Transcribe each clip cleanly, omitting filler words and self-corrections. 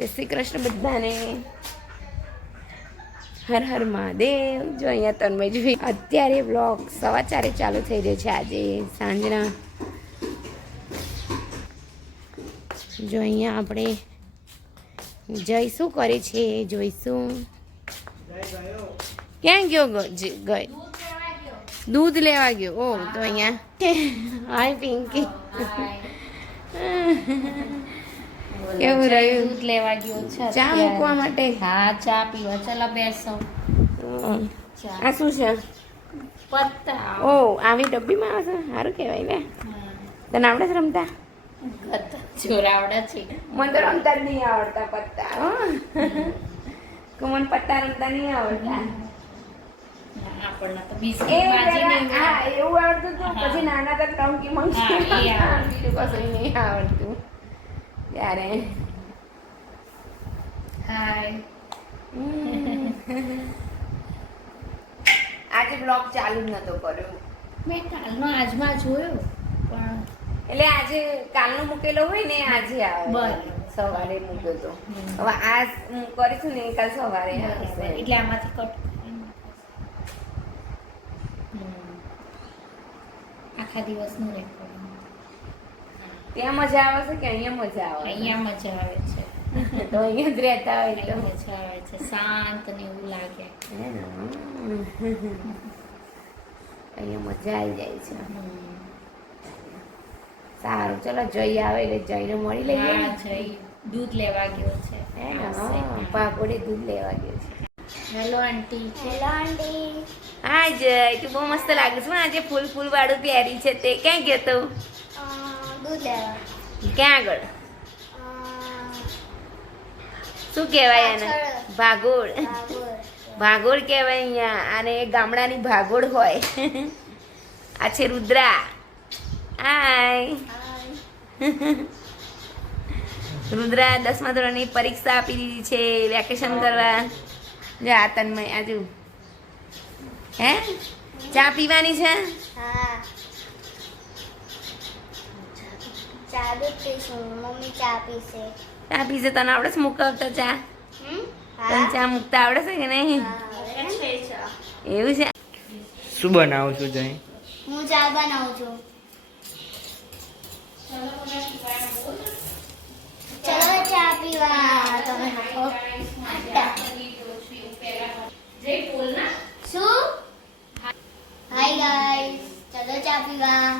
જય શ્રી કૃષ્ણ બધાને. હર હર મહાદેવ. જો અહીંયા તન્મયજી અત્યારે બ્લોગ 4:15 ચાલુ થઈ રહ્યો છે આજે સાંજના. જો અહીંયા આપણે જય શું કરે છે જોઈશું. ક્યાં ગયો ગઈ? દૂધ લેવા ગયો. ઓ તો અહીંયા હાય પિંકી. કેવું રહ્યું? દૂધ લેવા ગયો છે ચા મૂકવા માટે. હા ચા પીવા ચાલો બેસો. આ શું છે? પત્તા. ઓ આવી ડબ્બીમાં આવશે. સારું કહેવાય ને. તને આવડે છે રમતા? જોરાવડા છે. મને તો રમતા જ નહીં આવડતા પત્તા. મને પત્તા રમતા નહીં આવડતા. આપણને તો બિસ્કિટ ભાજી નહીં. હા એવું આવડતું હતું. પછી નાના તો ટંકી મંકી બીજું કશું નહીં આવડતું ત્યારે. હાય. આજે બ્લોગ ચાલુ જ નતો કર્યો. મેં કાલનો આજમાં જોયો પણ એટલે આજે કાલનો મૂકેલો હોય ને આજે આવે. બરાબર. સવારે મૂક્યો તો. હવે આ કરીશું ને કાલ સવારે આવશે. એટલે આમાંથી કટ આખા દિવસનું રેકોર્ડિંગ. ત્યાં મજા આવે છે કે અહીંયા મજા આવે? અહીંયા મજા આવે છે. તો અહીંયા જ રહેતા હોય તો અહીંયા મજા આવે છે. શાંત ને એવું લાગે. અહીંયા મજા આવી જાય છે. સારું ચલો જઈ આવે એટલે જઈને મળી લઈએ. હા જઈ દૂધ લેવા ગયો છે. પાકોડે દૂધ લેવા ગયો છે. Hello aunty. Hello aunty. હા જય તું બહુ મસ્ત લાગે છે. આજે ફૂલ ફૂલ વાળું પહેરી છે તે ક્યાં ગયો તો? દૂધ લેવા. ક્યાં આગળ? શું કહેવાય એને? પાછળ. ભાગોળ. બાબર. ભાગોળ કહેવાય અહીંયા. અને ગામડાની ભાગોળ હોય. આ છે રુદ્રા. હાય. રુદ્રા 10મા ધોરણની પરીક્ષા આપી દીધી છે. વેકેશન કરવા જા તન્મય આજુ. હે ચા પીવાની છે? હા. ચા દૂધ પીશું. મમ્મી ચા પીશે. ચા પીશે. તને આવડે છે મૂકવતા ચા? તને હા. ચા મૂકતા આવડે છે કે નહીં? હા. એવું છે. શું બનાવું છું જઈ? હું ચા બનાવું છું. ચલો ચા પીવા. તમે લોકો શું? Hi guys. ચલો ચા પીવા.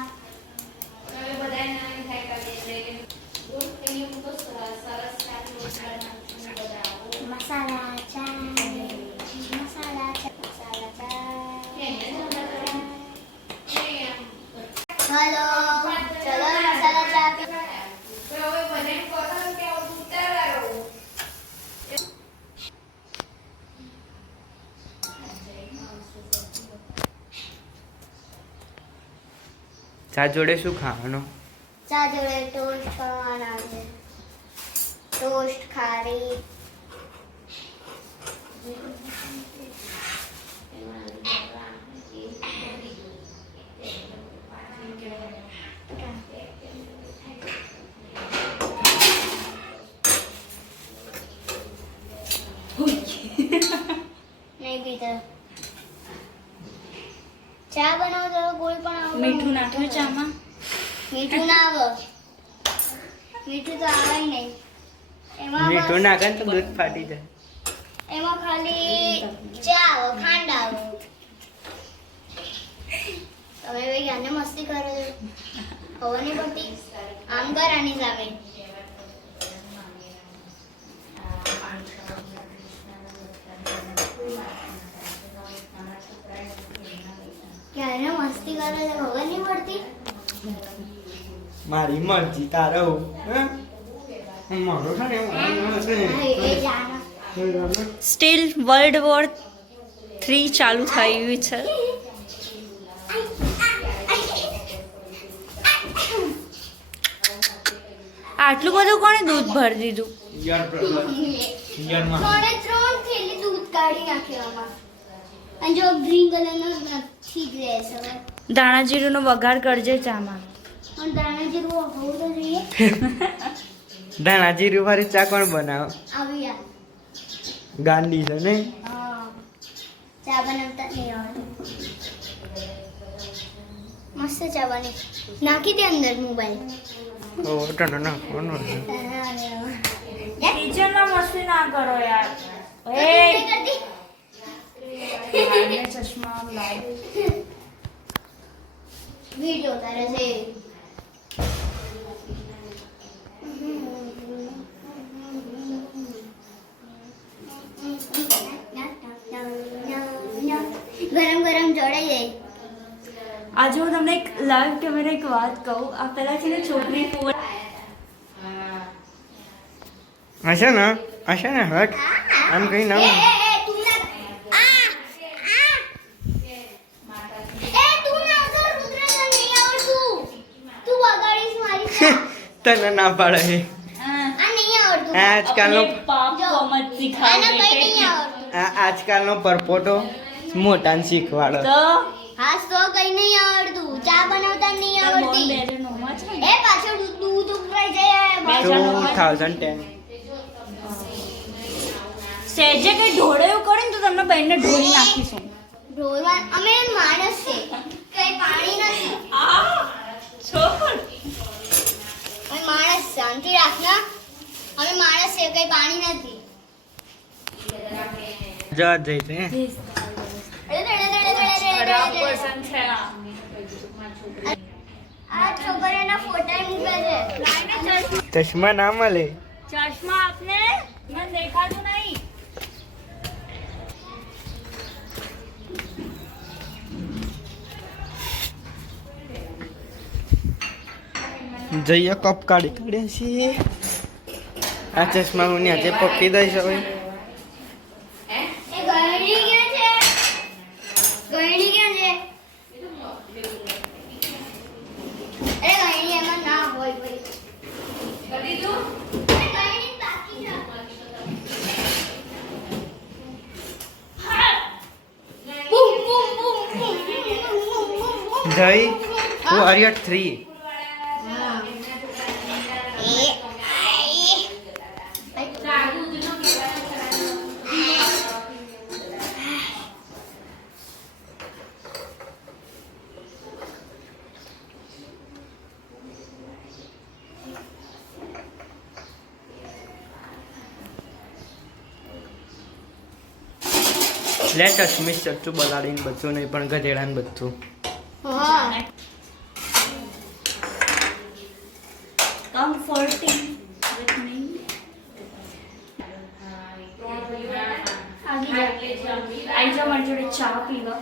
મસાલા ચા. મસાલા ચા. મસાલા ચા. હેલો. ચલો મસાલા ચા પીવા. ચા જોડે શું ખાવાનું? ચા જોડે ટોસ્ટ ખાવાના છે. ટોસ્ટ ખારી. નહીં પીતો. ચા બનાવો તો કોઈ પણ આવું મીઠું નાખ્યું ચામાં? મીઠું ના આવે. મીઠું તો આવે જ નહીં. એમાં મીઠું બસ- નાખે ને તો દૂધ ફાટી જાય. એમાં ખાલી ચા આવે, ખાંડ આવે. તમે ભાઈ ક્યાંને મસ્તી કરો છો? ખબર નહીં પડતી. આમ કર આની સામે. ક્યારે મસ્તી કરો છો ખબર નહીં પડતી. મારી મરજી તારે હું મારો છે ને એ જાના. સ્ટીલ વર્લ્ડ વોર 3 ચાલુ થયું છે. આટલું બધું કોણે દૂધ ભરી દીધું? યરમાં થોડે 3 થેલી દૂધ કાઢી નાખ્યો આમાં. અને જો ગ્રીન કલરનો નથી જ રહેશે હવે. દાણા જીરુંનો વઘાર કરજે ચામાં. પણ દાણા જેવું હોવું તો જોઈએ. ધાણા જીરું વાળી ચા કોણ બનાવો? આવ્યા ગાંડી છે ને? હા ચા બનાવતા નહીં આવડતું. મસ્ત ચા બની. નાખી દે અંદર મોબાઈલ. ઓ ટનો ના કોનો કિચનમાં મસ્તી ના કરો યાર. એ આને ચશ્મા લાવ. વિડિયો તારે છે. ગરમ ગરમ જોડાઈ જાય. આજે હું તમને એક લાઈવ કેમેરા એક વાત કહું. આ પેલા છે ને છોકરી ફોન હશે ને હટ આમ કઈ ના તું ના કર રુદ્ર, તને નહીં આવડતું. તું વગાડીશ મારી ચા. તને ના પાડે છે. આ નહીં આવડતું. આજકાલનો પાપ કોમત આને શીખાવે કઈ નહીં આવડતું. આજકાલનો પરપોટો મોટાને શીખવાડો. તો હાસ તો કઈ નહીં આવડતું. ચા બનાવતા નહીં આવડતી. એ પાછળ દૂધ ઉભરાઈ જાય. 2010 સહેજે કઈ ઢોળેવું કરે ને તો તમને બેનને ઢોળી નાખીશું. ઢોલવા અમે માણસ છે, કઈ પાણી નથી. અમે માણસ, શાંતિ રાખના. અમે માણસ છે, કઈ પાણી નથી. જવા જઈ છે આ છોકરીના ફોટા મૂકે છે. ચશ્મા ના મળે. ચશ્મા આપને મને દેખાતું નહીં. જઈએ કપ કાઢી કાઢ્યા છીએ. આ ચશ્મા હું આજે પકી દઈશ હવે. એ ગયડી ક્યાં છે? ગયડી ક્યાં છે? અરે ગયડી એમાં ના હોય ભાઈ. અરે ગયડી બાકી છે. બૂમ બૂમ બૂમ બૂમ બૂમ. જય હું આર્યટ 3 લેટ અસ મિસ ચચ્ચુ બલાડીને બધું નહીં પણ ગધેડાને બધું. હા Comforting with me. આઈ જા મારી જોડે ચા પીવા.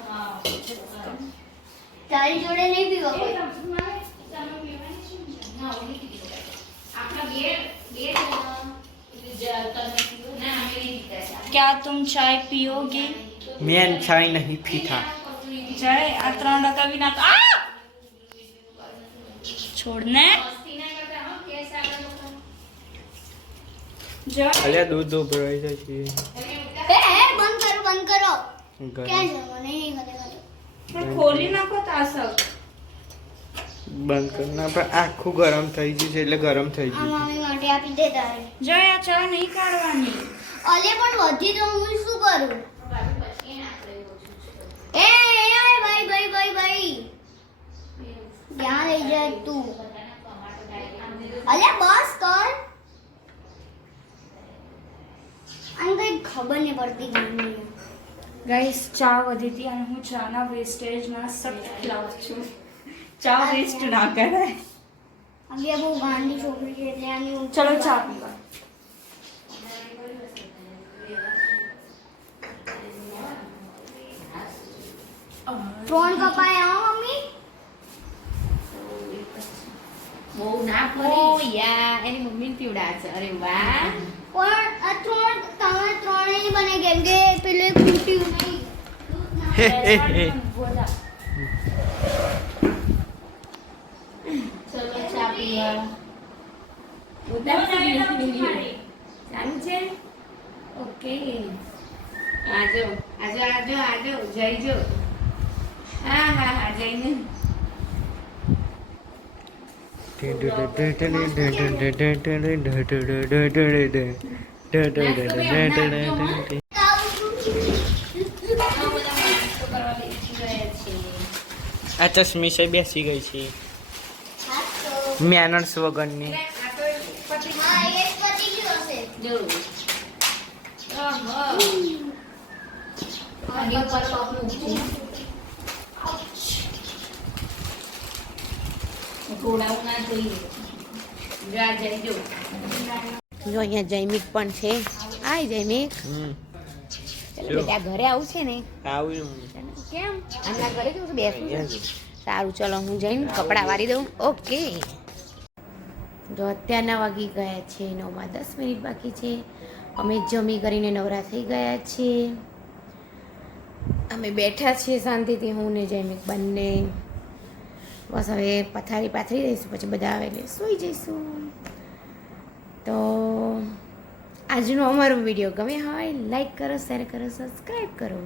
તારી જોડે નહીં પીવો કોઈ. क्या तुम चाय पियोगे? મેન ચાય નહીં પીતા. જય આ 3% વિના તો આ છોડને જય અલ્યા દૂધ ઉભરાઈ જાય છે. બંધ કરો. ઘરે. ક્યાં જવાનું? નહીં પણ ખોલી નાખો તાસક. બંધ કર ના પણ આખું ગરમ થઈ ગયું છે એટલે ગરમ થઈ આ ગયું. મમ્મી માટે આપી દે તારે. જય આ ચા નહીં કાઢવાની. અલે પણ વધી તો હું શું કરું? એ ભાઈ ક્યાં લઈ જાય તું? અલે બસ કર. આને કઈ ખબર નહીં પડતી ઘરની. ગાઈસ ચા વધી હતી અને હું ચાના વેસ્ટેજના સખ્ત ખિલાફ છું. ચા વેસ્ટ ના કરાય. અગે બહુ ગાંડી છોકરી છે એટલે આની હું ચલો ચા પીવા. ત્રણ કપાય હા મમ્મી. બહુ ના ફરી યા એની મમ્મી પીવડા છે. અરે વાહ. પણ આ ત્રણ તમે ત્રણેય બને કેમ કે પેલે ખૂટ્યું નહીં. ચલો ચા પીવા. ચાલુ છે? ઓકે. આજો જઈજો. હા જઈને આ ચશ્મી છે બેસી ગઈ છે મેનર્સ વગરની. હા એક પતી ગયું હશે જો અહીંયા જૈમિક પણ છે. આય જૈમિક, ચાલો બેટા ઘરે આવું છે ને. આવું કેમ આમના ઘરે કેવું બેસું છે? સારું ચલો હું જઈને કપડાં વારી દઉં. ઓકે. જો અત્યારના વાગી ગયા છે 9:10 બાકી છે. અમે જમી કરીને નવરા થઈ ગયા છીએ. અમે બેઠા છીએ શાંતિથી, હું ને જૈમિક બંને. બસ હવે પથારી પાથરી દઈશું, પછી બધા આવે એટલે સૂઈ જઈશું. તો આજનો અમારો વિડીયો ગમે હોય લાઈક કરો, શેર કરો, સબસ્ક્રાઈબ કરો.